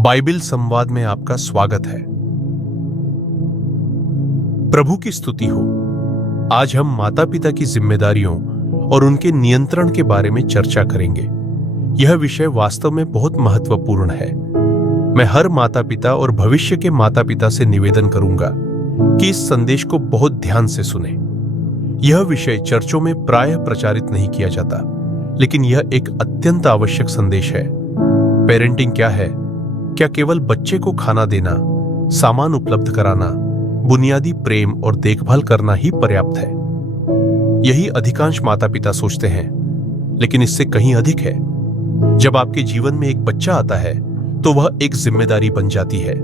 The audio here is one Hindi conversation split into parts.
बाइबिल संवाद में आपका स्वागत है। प्रभु की स्तुति हो। आज हम माता पिता की जिम्मेदारियों और उनके नियंत्रण के बारे में चर्चा करेंगे। यह विषय वास्तव में बहुत महत्वपूर्ण है। मैं हर माता पिता और भविष्य के माता पिता से निवेदन करूंगा कि इस संदेश को बहुत ध्यान से सुने। यह विषय चर्चों में प्रायः प्रचारित नहीं किया जाता, लेकिन यह एक अत्यंत आवश्यक संदेश है। पेरेंटिंग क्या है? क्या केवल बच्चे को खाना देना, सामान उपलब्ध कराना, बुनियादी प्रेम और देखभाल करना ही पर्याप्त है? यही अधिकांश माता पिता सोचते हैं, लेकिन इससे कहीं अधिक है। जब आपके जीवन में एक बच्चा आता है तो वह एक जिम्मेदारी बन जाती है।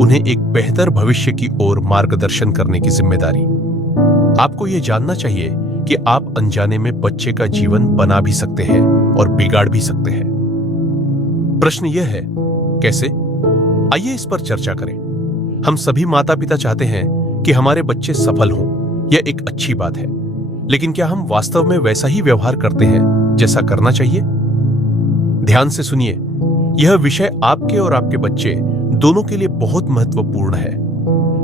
उन्हें एक बेहतर भविष्य की ओर मार्गदर्शन करने की जिम्मेदारी। आपको यह जानना चाहिए कि आप अनजाने में बच्चे का जीवन बना भी सकते हैं और बिगाड़ भी सकते हैं। प्रश्न यह है, कैसे? आइए इस पर चर्चा करें। हम सभी माता पिता चाहते हैं कि हमारे बच्चे सफल हों। यह एक अच्छी बात है, लेकिन क्या हम वास्तव में वैसा ही व्यवहार करते हैं जैसा करना चाहिए? ध्यान से सुनिए। यह विषय आपके और आपके बच्चे दोनों के लिए बहुत महत्वपूर्ण है।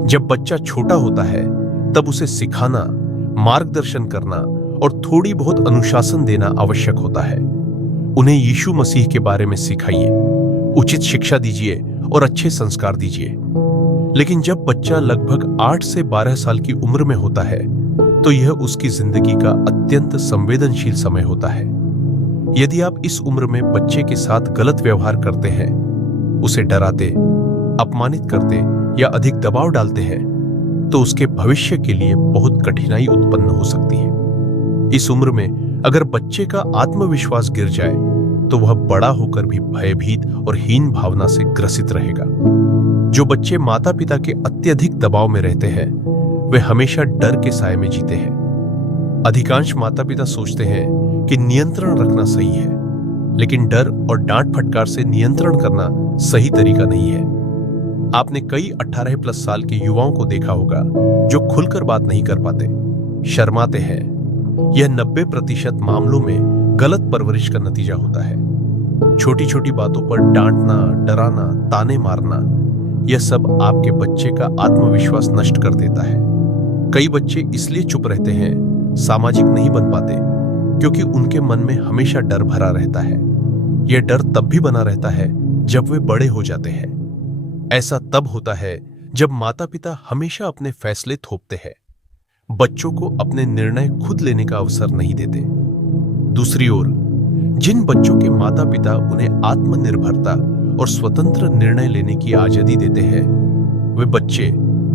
जब बच्चा छोटा होता है तब उसे सिखाना, मार्गदर्शन करना और थोड़ी बहुत अनुशासन देना आवश्यक होता है। उन्हें यीशु मसीह के बारे में सिखाइए, उचित शिक्षा दीजिए और अच्छे संस्कार दीजिए। लेकिन जब बच्चा लगभग 8 से 12 साल की उम्र में होता है तो यह उसकी जिंदगी का अत्यंत संवेदनशील समय होता है। यदि आप इस उम्र में बच्चे के साथ गलत व्यवहार करते हैं, उसे डराते, अपमानित करते या अधिक दबाव डालते हैं, तो उसके भविष्य के लिए बहुत कठिनाई उत्पन्न हो सकती है। इस उम्र में अगर बच्चे का आत्मविश्वास गिर जाए तो वह बड़ा होकर भी भयभीत और हीन भावना से ग्रसित रहेगा। जो बच्चे माता पिता के अत्यधिक दबाव में रहते हैं, वे हमेशा डर के साए में जीते हैं। अधिकांश माता पिता सोचते हैं कि नियंत्रण रखना सही है, लेकिन डर और डांट फटकार से नियंत्रण करना सही तरीका नहीं है। आपने कई 18+ साल के युवाओं को देखा होगा जो खुलकर बात नहीं कर पाते, शर्माते हैं। यह 90% मामलों में गलत परवरिश का नतीजा होता है। छोटी छोटी बातों पर डांटना, डराना, ताने मारना, यह सब आपके बच्चे का आत्मविश्वास नष्ट कर देता है। कई बच्चे इसलिए चुप रहते हैं, सामाजिक नहीं बन पाते, क्योंकि उनके मन में हमेशा डर भरा रहता है। यह डर तब भी बना रहता है जब वे बड़े हो जाते हैं। ऐसा तब होता है जब माता पिता हमेशा अपने फैसले थोपते हैं, बच्चों को अपने निर्णय खुद लेने का अवसर नहीं देते। दूसरी ओर, जिन बच्चों के माता पिता उन्हें आत्मनिर्भरता और स्वतंत्र निर्णय लेने की आजादी देते हैं, वे बच्चे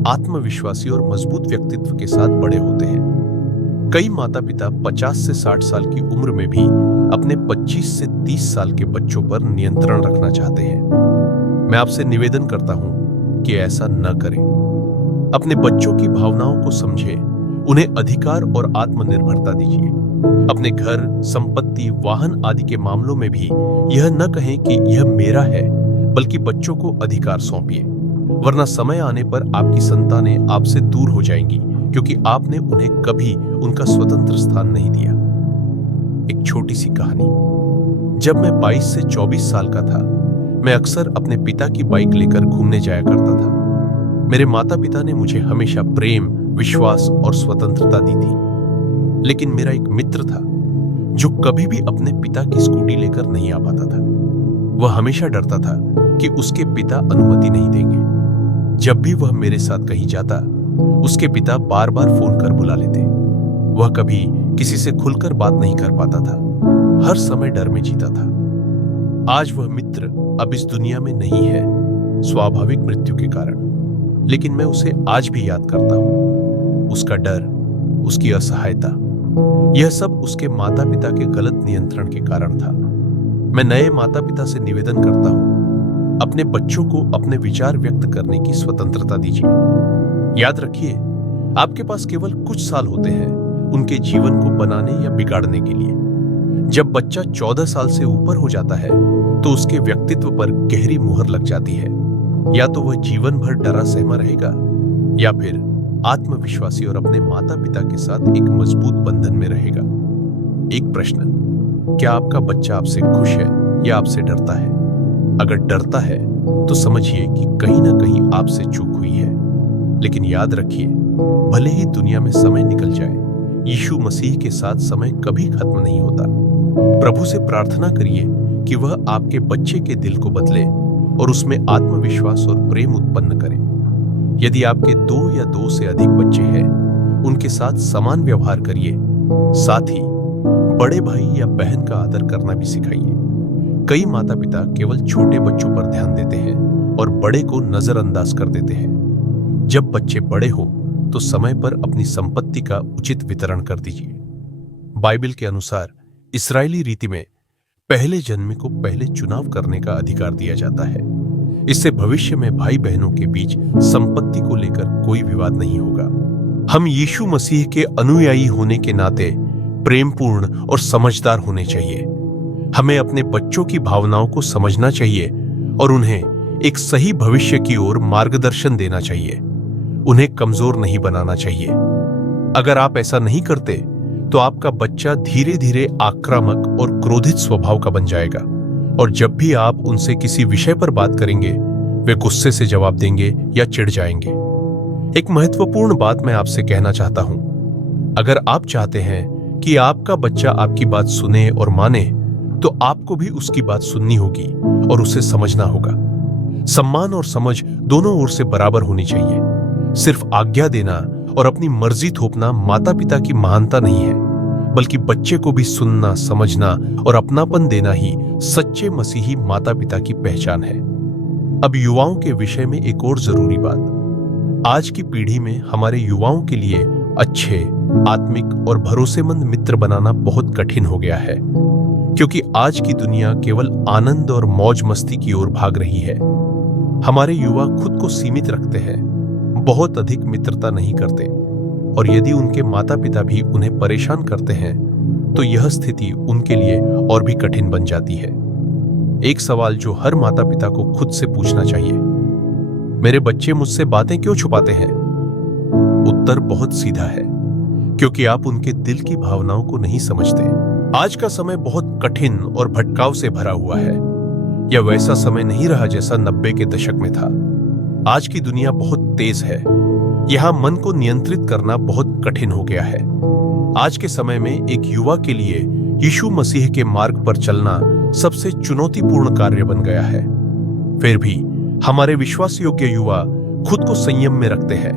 आत्मविश्वासी और मजबूत व्यक्तित्व के साथ बड़े होते हैं। कई माता पिता 50 से 60 साल की उम्र में भी अपने 25 से 30 साल के बच्चों पर नियंत्रण रखना चाहते हैं। मैं आपसे निवेदन करता हूं कि ऐसा न करें। अपने बच्चों की भावनाओं को समझें, उन्हें अधिकार और आत्मनिर्भरता दीजिए। अपने घर, संपत्ति, वाहन आदि के मामलों में भी यह न कहें कि यह मेरा है, बल्कि बच्चों को अधिकार सौंपिए, वरना समय आने पर आपकी संतानें आपसे दूर हो जाएंगी, क्योंकि आपने उन्हें कभी उनका स्वतंत्र स्थान नहीं दिया। एक छोटी सी कहानी। जब मैं 22 से 24 साल का था, मैं अक्सर अपने पिता की बाइक लेकर घूमने जाया करता था। मेरे माता पिता ने मुझे हमेशा प्रेम, विश्वास और स्वतंत्रता दी थी। लेकिन मेरा एक मित्र था जो कभी भी अपने पिता की स्कूटी लेकर नहीं आ पाता था। वह हमेशा डरता था कि उसके पिता अनुमति नहीं देंगे। जब भी वह मेरे साथ कहीं जाता, उसके पिता बार बार फोन कर बुला लेते। वह कभी किसी से खुलकर बात नहीं कर पाता था, हर समय डर में जीता था। आज वह मित्र अब इस दुनिया में नहीं है, स्वाभाविक मृत्यु के कारण, लेकिन मैं उसे आज भी याद करता हूं। उसका डर, उसकी असहायता, यह सब उसके माता पिता के गलत नियंत्रण के कारण था। मैं नए माता पिता से निवेदन करता हूं, अपने बच्चों को अपने विचार व्यक्त करने की स्वतंत्रता दीजिए। याद रखिए, आपके पास केवल कुछ साल होते हैं उनके जीवन को बनाने या बिगाड़ने के लिए। जब बच्चा 14 साल से ऊपर हो जाता है तो उसके व्यक्तित्व पर गहरी मुहर लग जाती है। या तो वह जीवन भर डरा सहमा रहेगा, या फिर आत्मविश्वासी और अपने माता पिता के साथ एक मजबूत बंधन में रहेगा। एक प्रश्न, क्या आपका बच्चा आपसे खुश है या आपसे डरता है? अगर डरता है तो समझिए कि कहीं ना कहीं आपसे चूक हुई है। लेकिन याद रखिए, भले ही दुनिया में समय निकल जाए, यीशु मसीह के साथ समय कभी खत्म नहीं होता। प्रभु से प्रार्थना करिए कि वह आपके बच्चे के दिल को बदले और उसमें आत्मविश्वास और प्रेम उत्पन्न करे। यदि आपके 2 या 2 से अधिक बच्चे हैं, उनके साथ समान व्यवहार करिए। साथ ही बड़े भाई या बहन का आदर करना भी सिखाइए। कई माता पिता केवल छोटे बच्चों पर ध्यान देते हैं और बड़े को नजरअंदाज कर देते हैं। जब बच्चे बड़े हो तो समय पर अपनी संपत्ति का उचित वितरण कर दीजिए। बाइबल के अनुसार इस्राएली रीति में पहले जन्मे को पहले चुनाव करने का अधिकार दिया जाता है। इससे भविष्य में भाई बहनों के बीच संपत्ति को लेकर कोई विवाद नहीं होगा। हम यीशु मसीह के अनुयायी होने के नाते प्रेमपूर्ण और समझदार होने चाहिए। हमें अपने बच्चों की भावनाओं को समझना चाहिए और उन्हें एक सही भविष्य की ओर मार्गदर्शन देना चाहिए। उन्हें कमजोर नहीं बनाना चाहिए। अगर आप ऐसा नहीं करते तो आपका बच्चा धीरे धीरे आक्रामक और क्रोधित स्वभाव का बन जाएगा और जब भी आप उनसे किसी विषय पर बात करेंगे, वे गुस्से से जवाब देंगे या चिढ़ जाएंगे। एक महत्वपूर्ण बात मैं आपसे कहना चाहता हूं। अगर आप चाहते हैं कि आपका बच्चा आपकी बात सुने और माने, तो आपको भी उसकी बात सुननी होगी और उसे समझना होगा। सम्मान और समझ दोनों ओर से बराबर होनी चाहिए। सिर्फ आज्ञा देना और अपनी मर्जी थोपना माता पिता की महानता नहीं है, बल्कि बच्चे को भी सुनना, समझना और अपनापन देना ही सच्चे मसीही माता पिता की पहचान है। अब युवाओं के विषय में एक और जरूरी बात। आज की पीढ़ी में हमारे युवाओं के लिए अच्छे, आत्मिक और भरोसेमंद मित्र बनाना बहुत कठिन हो गया है, क्योंकि आज की दुनिया केवल आनंद और मौज मस्ती की ओर भाग रही है। हमारे युवा खुद को सीमित रखते हैं, बहुत अधिक मित्रता नहीं करते, और यदि उनके माता पिता भी उन्हें परेशान करते हैं तो यह स्थिति उनके लिए और भी कठिन बन जाती है। एक सवाल जो हर माता पिता को खुद से पूछना चाहिए, मेरे बच्चे मुझसे बातें क्यों छुपाते हैं? उत्तर बहुत सीधा है, क्योंकि आप उनके दिल की भावनाओं को नहीं समझते। आज का समय बहुत कठिन और भटकाव से भरा हुआ है। यह वैसा समय नहीं रहा जैसा 90 के दशक में था। आज की दुनिया बहुत तेज है। यहाँ मन को नियंत्रित करना बहुत कठिन हो गया है। आज के समय में एक युवा के लिए यीशु मसीह के मार्ग पर चलना सबसे चुनौतीपूर्ण कार्य बन गया है। फिर भी हमारे विश्वास योग्य युवा खुद को संयम में रखते हैं,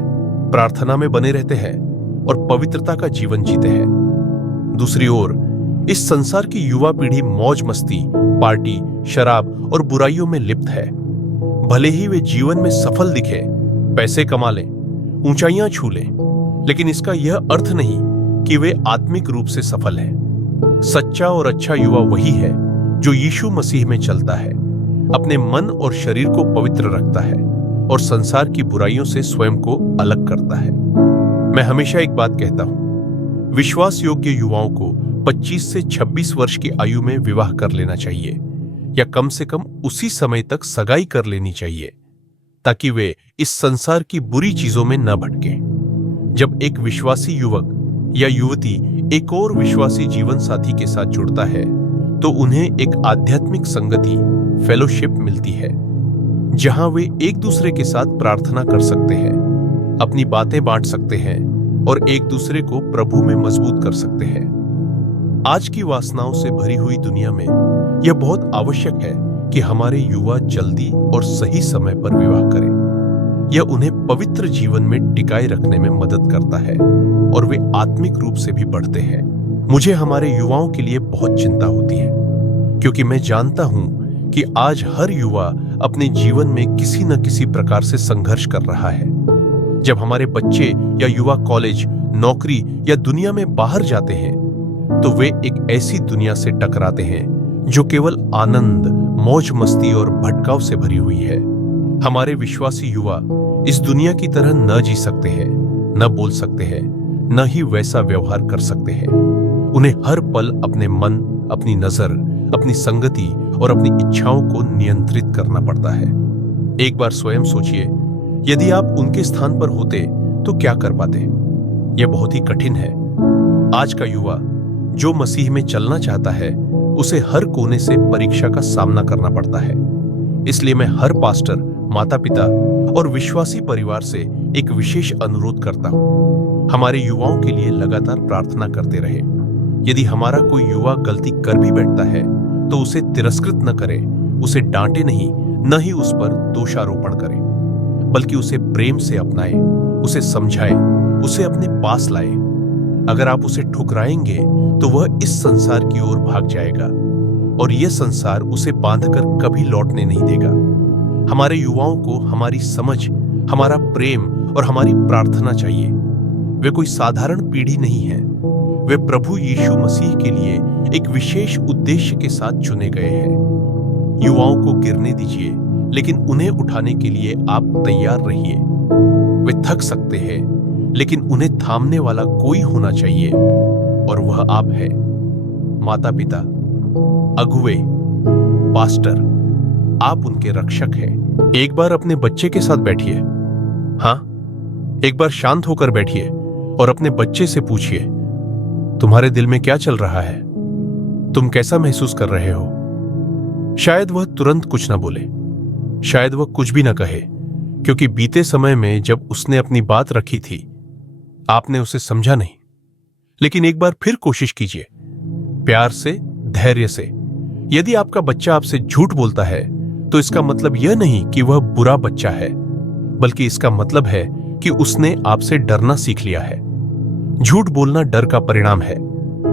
प्रार्थना में बने रहते हैं और पवित्रता का जीवन जीते हैं। दूसरी ओर इस संसार की युवा पीढ़ी मौज मस्ती, पार्टी, शराब और बुराइयों में लिप्त है। भले ही वे जीवन में सफल दिखे, पैसे कमा लें, ऊंचाइयां छू लें, लेकिन इसका यह अर्थ नहीं कि वे आत्मिक रूप से सफल हैं। सच्चा और अच्छा युवा वही है जो यीशु मसीह में चलता है, अपने मन और शरीर को पवित्र रखता है और संसार की बुराइयों से स्वयं को अलग करता है। मैं हमेशा एक बात कहता हूं, विश्वास योग्य युवाओं को 25 से 26 वर्ष की आयु में विवाह कर लेना चाहिए, या कम से कम उसी समय तक सगाई कर लेनी चाहिए, ताकि वे इस संसार की बुरी चीजों में न भटकें। जब एक विश्वासी युवक या युवती एक और विश्वासी जीवन साथी के साथ जुड़ता है तो उन्हें एक आध्यात्मिक संगति, फेलोशिप मिलती है, जहां वे एक दूसरे के साथ प्रार्थना कर सकते हैं, अपनी बातें बांट सकते हैं और एक दूसरे को प्रभु में मजबूत कर सकते हैं। आज की वासनाओं से भरी हुई दुनिया में यह बहुत आवश्यक है कि हमारे युवा जल्दी और सही समय पर विवाह करें। यह उन्हें पवित्र जीवन में टिकाए रखने में मदद करता है और वे आत्मिक रूप से भी बढ़ते हैं। मुझे हमारे युवाओं के लिए बहुत चिंता होती है, क्योंकि मैं जानता हूं कि आज हर युवा अपने जीवन में किसी न किसी प्रकार से संघर्ष कर रहा है। जब हमारे बच्चे या युवा कॉलेज, नौकरी या दुनिया में बाहर जाते हैं तो वे एक ऐसी दुनिया से टकराते हैं जो केवल आनंद, मौज मस्ती और भटकाव से भरी हुई है। हमारे विश्वासी युवा इस दुनिया की तरह न जी सकते हैं, न बोल सकते हैं, न ही वैसा व्यवहार कर सकते हैं। उन्हें हर पल अपने मन, अपनी नजर, अपनी संगति और अपनी इच्छाओं को नियंत्रित करना पड़ता है। एक बार स्वयं सोचिए, यदि आप उनके स्थान पर होते तो क्या कर पाते? यह बहुत ही कठिन है। आज का युवा जो मसीह में चलना चाहता है, उसे हर कोने से परीक्षा का सामना करना पड़ता है। इसलिए मैं हर पास्टर, माता पिता और विश्वासी परिवार से एक विशेष अनुरोध करता हूं। हमारे युवाओं के लिए लगातार प्रार्थना करते रहे। यदि हमारा कोई युवा गलती कर भी बैठता है तो उसे तिरस्कृत न करें, उसे डांटे नहीं, न ही उस पर दोषारोपण करें, बल्कि उसे प्रेम से अपनाए, उसे समझाए, उसे अपने पास लाए। अगर आप उसे ठुकराएंगे तो वह इस संसार की ओर भाग जाएगा और यह संसार उसे बांधकर कभी लौटने नहीं देगा। हमारे युवाओं को हमारी समझ, हमारा प्रेम और हमारी प्रार्थना चाहिए। वे कोई साधारण पीढ़ी नहीं है। वे प्रभु यीशु मसीह के लिए एक विशेष उद्देश्य के साथ चुने गए हैं। युवाओं को गिरने दीजिए, लेकिन उन्हें उठाने के लिए आप तैयार रहिए। वे थक सकते हैं, लेकिन उन्हें थामने वाला कोई होना चाहिए, और वह आप है। माता पिता, अगुवे, पास्टर, आप उनके रक्षक हैं। एक बार अपने बच्चे के साथ बैठिए। हाँ, एक बार शांत होकर बैठिए और अपने बच्चे से पूछिए, तुम्हारे दिल में क्या चल रहा है? तुम कैसा महसूस कर रहे हो? शायद वह तुरंत कुछ ना बोले, शायद वह कुछ भी ना कहे, क्योंकि बीते समय में जब उसने अपनी बात रखी थी, आपने उसे समझा नहीं। लेकिन एक बार फिर कोशिश कीजिए, प्यार से, धैर्य से। यदि आपका बच्चा आपसे झूठ बोलता है तो इसका मतलब यह नहीं कि वह बुरा बच्चा है, बल्कि इसका मतलब है कि उसने आपसे डरना सीख लिया है। झूठ बोलना डर का परिणाम है,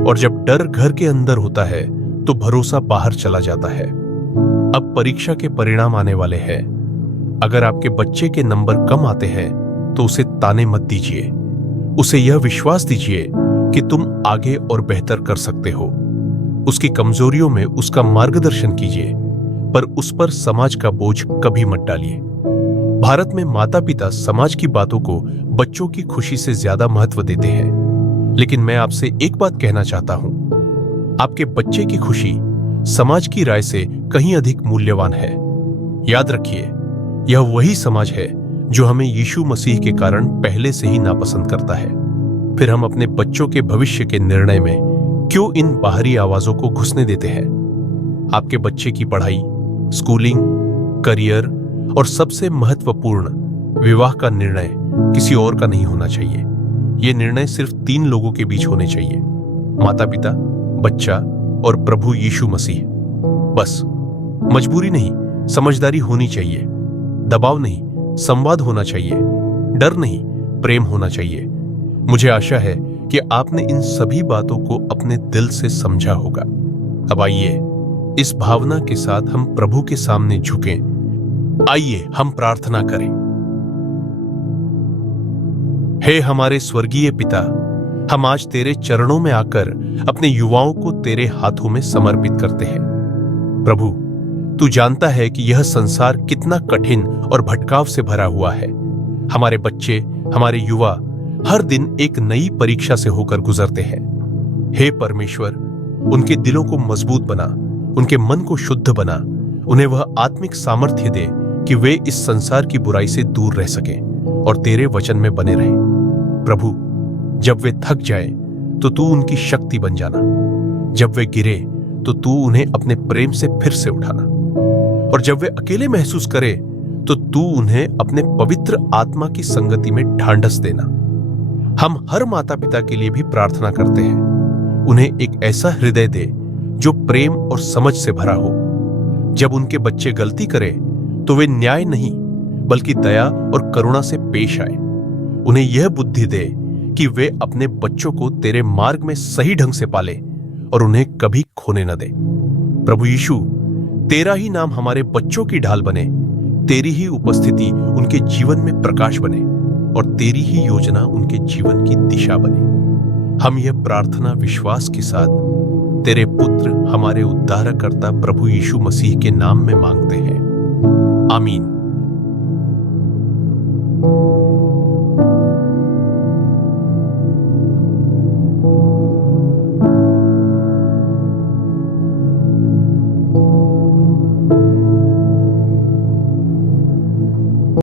और जब डर घर के अंदर होता है तो भरोसा बाहर चला जाता है। अब परीक्षा के परिणाम आने वाले हैं। अगर आपके बच्चे के नंबर कम आते हैं तो उसे ताने मत दीजिए। उसे यह विश्वास दीजिए कि तुम आगे और बेहतर कर सकते हो। उसकी कमजोरियों में उसका मार्गदर्शन कीजिए, पर उस पर समाज का बोझ कभी मत डालिए। भारत में माता पिता समाज की बातों को बच्चों की खुशी से ज्यादा महत्व देते हैं। लेकिन मैं आपसे एक बात कहना चाहता हूं, आपके बच्चे की खुशी समाज की राय से कहीं अधिक मूल्यवान है। याद रखिए, यह वही समाज है जो हमें यीशु मसीह के कारण पहले से ही नापसंद करता है। फिर हम अपने बच्चों के भविष्य के निर्णय में क्यों इन बाहरी आवाजों को घुसने देते हैं? आपके बच्चे की पढ़ाई, स्कूलिंग, करियर और सबसे महत्वपूर्ण विवाह का निर्णय किसी और का नहीं होना चाहिए। यह निर्णय सिर्फ 3 लोगों के बीच होने चाहिए, माता पिता, बच्चा और प्रभु यीशु मसीह। बस मजबूरी नहीं, समझदारी होनी चाहिए। दबाव नहीं, संवाद होना चाहिए। डर नहीं, प्रेम होना चाहिए। मुझे आशा है कि आपने इन सभी बातों को अपने दिल से समझा होगा। अब आइए इस भावना के साथ हम प्रभु के सामने झुकें। आइए हम प्रार्थना करें। हे हमारे स्वर्गीय पिता, हम आज तेरे चरणों में आकर अपने युवाओं को तेरे हाथों में समर्पित करते हैं। प्रभु, तू जानता है कि यह संसार कितना कठिन और भटकाव से भरा हुआ है। हमारे बच्चे, हमारे युवा हर दिन एक नई परीक्षा से होकर गुजरते हैं। हे परमेश्वर, उनके दिलों को मजबूत बना, उनके मन को शुद्ध बना। उन्हें वह आत्मिक सामर्थ्य दे कि वे इस संसार की बुराई से दूर रह सकें और तेरे वचन में बने रहें। प्रभु, जब वे थक जाए तो तू उनकी शक्ति बन जाना। जब वे गिरे तो तू उन्हें अपने प्रेम से फिर से उठाना। और जब वे अकेले महसूस करे तो तू उन्हें अपने पवित्र आत्मा की संगति में ढांढस देना। हम हर माता पिता के लिए भी प्रार्थना करते हैं। उन्हें एक ऐसा हृदय दे जो प्रेम और समझ से भरा हो। जब उनके बच्चे गलती करें तो वे न्याय नहीं बल्कि दया और करुणा से पेश आए। उन्हें यह बुद्धि दे कि वे अपने बच्चों को तेरे मार्ग में सही ढंग से पाले और उन्हें कभी खोने न दे। प्रभु यीशु, तेरा ही नाम हमारे बच्चों की ढाल बने, तेरी ही उपस्थिति उनके जीवन में प्रकाश बने और तेरी ही योजना उनके जीवन की दिशा बने। हम यह प्रार्थना विश्वास के साथ तेरे पुत्र, हमारे उद्धारकर्ता प्रभु यीशु मसीह के नाम में मांगते हैं। आमीन।